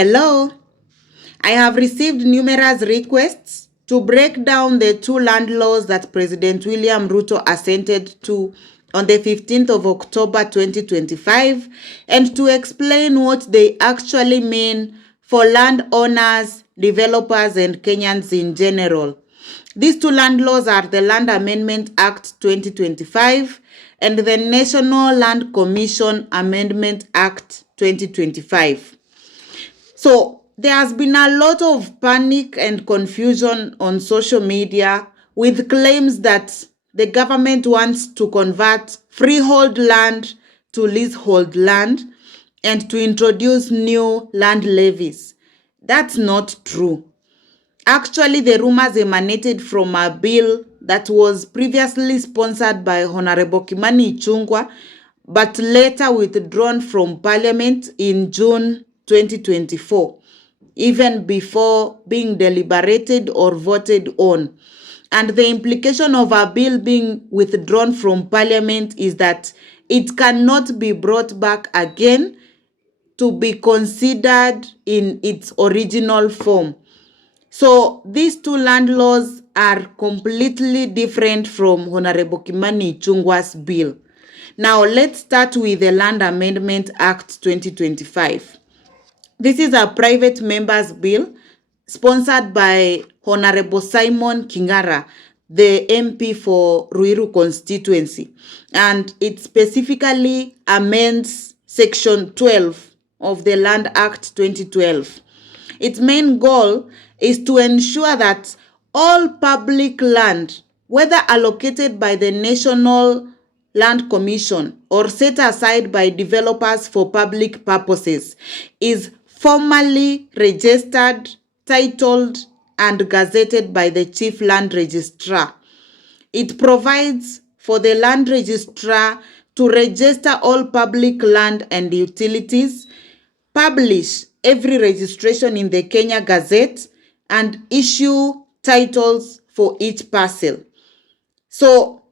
Hello, I have received numerous requests to break down the two land laws that President William Ruto assented to on the 15th of October 2025 and to explain what they actually mean for landowners, developers, and Kenyans in general. These two land laws are the Land Amendment Act 2025 and the National Land Commission Amendment Act 2025. So there has been a lot of panic and confusion on social media with claims that the government wants to convert freehold land to leasehold land and to introduce new land levies. That's not true. Actually, the rumors emanated from a bill that was previously sponsored by Honorable Kimani Ichung'wah, but later withdrawn from Parliament in June 2024, even before being deliberated or voted on. And the implication of a bill being withdrawn from Parliament is that it cannot be brought back again to be considered in its original form. So these two land laws are completely different from Honorable Kimani Ichung'wah's bill. Now let's start with the Land Amendment Act 2025. This is a private member's bill sponsored by Honorable Simon Kingara, the MP for Ruiru constituency, and it specifically amends Section 12 of the Land Act 2012. Its main goal is to ensure that all public land, whether allocated by the National Land Commission or set aside by developers for public purposes, is formally registered, titled, and gazetted by the Chief Land Registrar. It provides for the Land Registrar to register all public land and utilities, publish every registration in the Kenya Gazette, and issue titles for each parcel. So,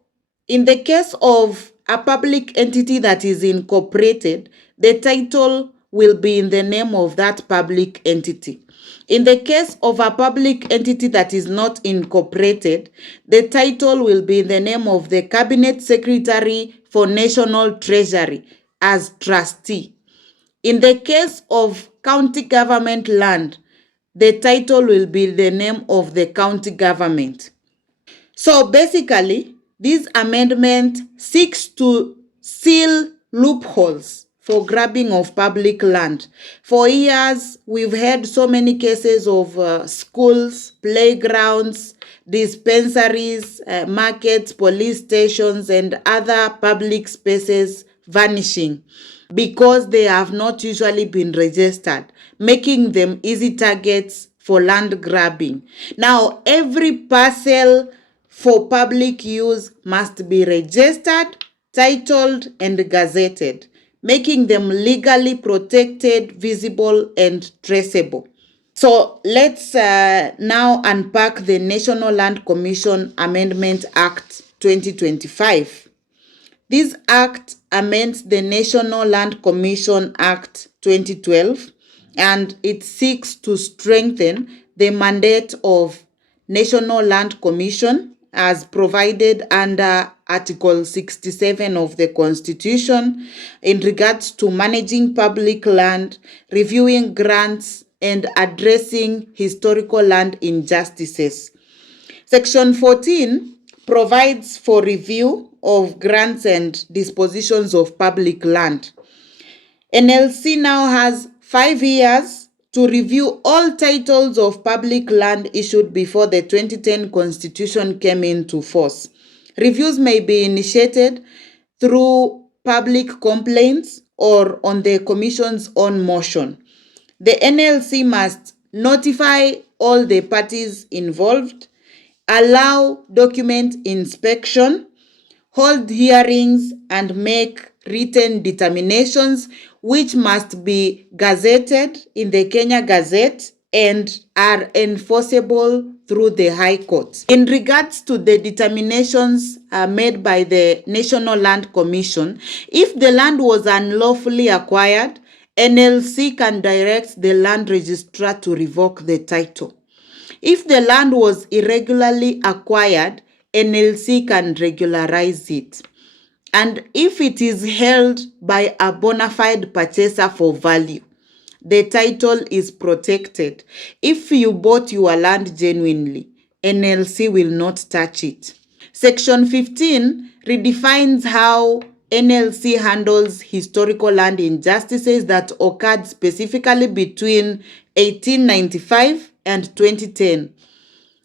in the case of a public entity that is incorporated, the title will be in the name of that public entity. In the case of a public entity that is not incorporated, the title will be in the name of the Cabinet Secretary for National Treasury as trustee. In the case of county government land, the title will be the name of the county government. So basically, this amendment seeks to seal loopholes for grabbing of public land. For years, we've had so many cases of schools, playgrounds, dispensaries, markets, police stations, and other public spaces vanishing because they have not usually been registered, making them easy targets for land grabbing. Now, every parcel for public use must be registered, titled, and gazetted, making them legally protected, visible, and traceable. So let's now unpack the National Land Commission Amendment Act 2025. This act amends the National Land Commission Act 2012, and it seeks to strengthen the mandate of National Land Commission as provided under Article 67 of the Constitution in regards to managing public land, reviewing grants, and addressing historical land injustices. Section 14 provides for review of grants and dispositions of public land. NLC now has 5 years to review all titles of public land issued before the 2010 Constitution came into force. Reviews may be initiated through public complaints or on the Commission's own motion. The NLC must notify all the parties involved, allow document inspection, hold hearings, and make written determinations which must be gazetted in the Kenya Gazette and are enforceable through the High Court. In regards to the determinations made by the National Land Commission, if the land was unlawfully acquired NLC can direct the land registrar to revoke the title. If the land was irregularly acquired, NLC can regularize it. And if it is held by a bona fide purchaser for value, the title is protected. If you bought your land genuinely, NLC will not touch it. Section 15 redefines how NLC handles historical land injustices that occurred specifically between 1895 and 2010.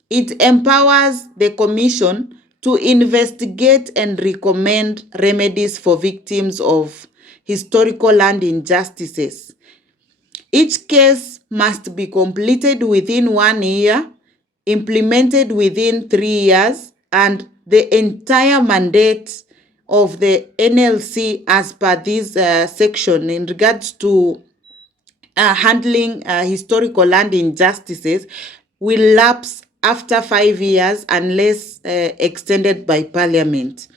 It empowers the Commission to investigate and recommend remedies for victims of historical land injustices. Each case must be completed within 1 year, implemented within 3 years, and the entire mandate of the NLC as per this section in regards to handling historical land injustices will lapse after 5 years unless extended by Parliament.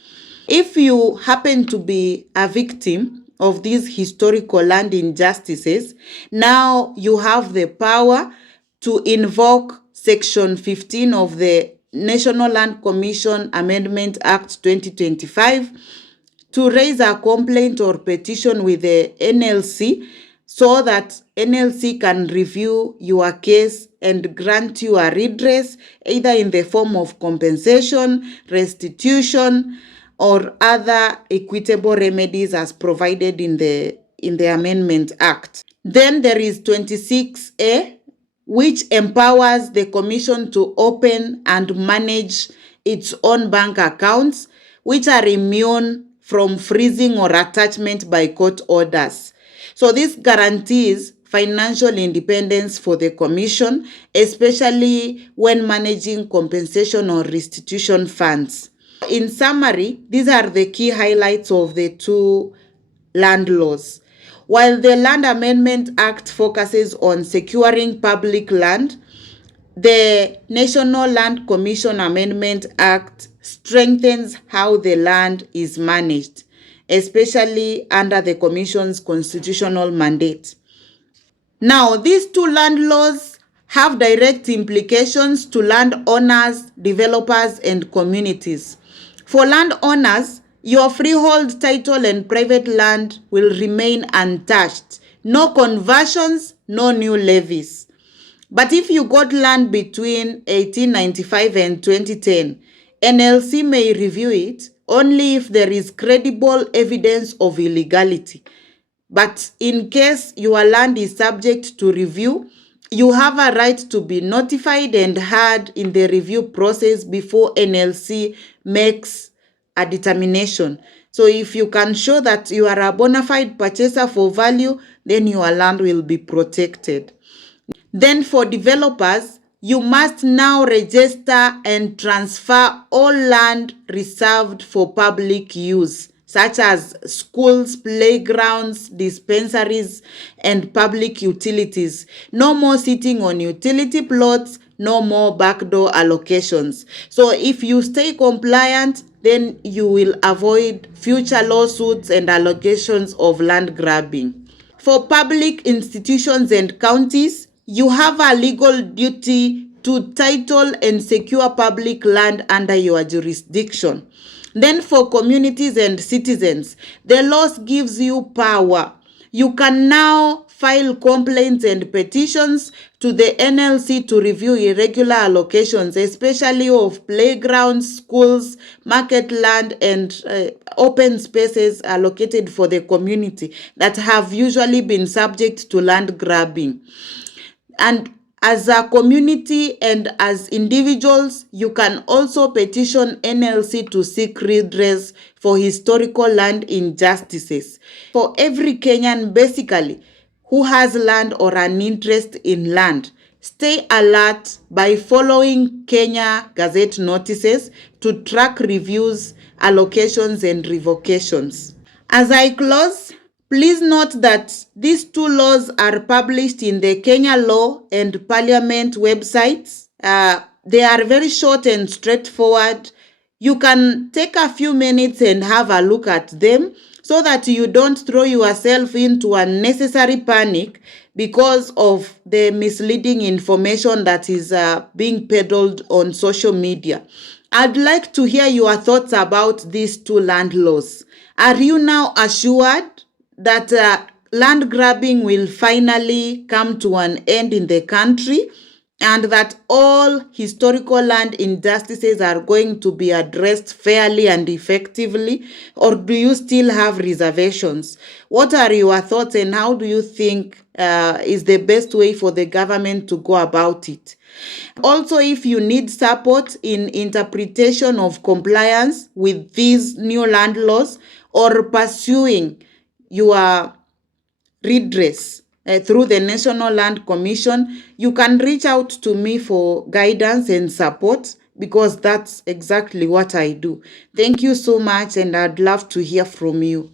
If you happen to be a victim of these historical land injustices, now you have the power to invoke Section 15 of the National Land Commission Amendment Act 2025 to raise a complaint or petition with the NLC so that NLC can review your case and grant you a redress either in the form of compensation, restitution, or other equitable remedies as provided in the Amendment Act. Then there is 26A, which empowers the Commission to open and manage its own bank accounts, which are immune from freezing or attachment by court orders. So this guarantees financial independence for the Commission, especially when managing compensation or restitution funds. In summary, these are the key highlights of the two land laws. While the Land Amendment Act focuses on securing public land, the National Land Commission Amendment Act strengthens how the land is managed, especially under the Commission's constitutional mandate. Now, these two land laws have direct implications to landowners, developers, and communities. For landowners, your freehold title and private land will remain untouched. No conversions, no new levies. But if you got land between 1895 and 2010, NLC may review it only if there is credible evidence of illegality. But in case your land is subject to review, you have a right to be notified and heard in the review process before NLC makes a determination. So if you can show that you are a bona fide purchaser for value, then your land will be protected. Then for developers, you must now register and transfer all land reserved for public use, such as schools, playgrounds, dispensaries, and public utilities. No more sitting on utility plots, no more backdoor allocations. So if you stay compliant, then you will avoid future lawsuits and allegations of land grabbing. For public institutions and counties, you have a legal duty to title and secure public land under your jurisdiction. Then for communities and citizens, the laws gives you power. You can now file complaints and petitions to the NLC to review irregular allocations, especially of playgrounds, schools, market land, and open spaces allocated for the community that have usually been subject to land grabbing. And as a community and as individuals, you can also petition NLC to seek redress for historical land injustices. For every Kenyan, basically, who has land or an interest in land, stay alert by following Kenya Gazette notices to track reviews, allocations, and revocations. As I close, please note that these two laws are published in the Kenya Law and Parliament websites. They are very short and straightforward. You can take a few minutes and have a look at them so that you don't throw yourself into unnecessary panic because of the misleading information that is being peddled on social media. I'd like to hear your thoughts about these two land laws. Are you now assured that land grabbing will finally come to an end in the country, and that all historical land injustices are going to be addressed fairly and effectively? Or do you still have reservations? What are your thoughts, and how do you think is the best way for the government to go about it? Also, if you need support in interpretation of compliance with these new land laws, or pursuing your redress through the National Land Commission, you can reach out to me for guidance and support, because that's exactly what I do. Thank you so much, and I'd love to hear from you.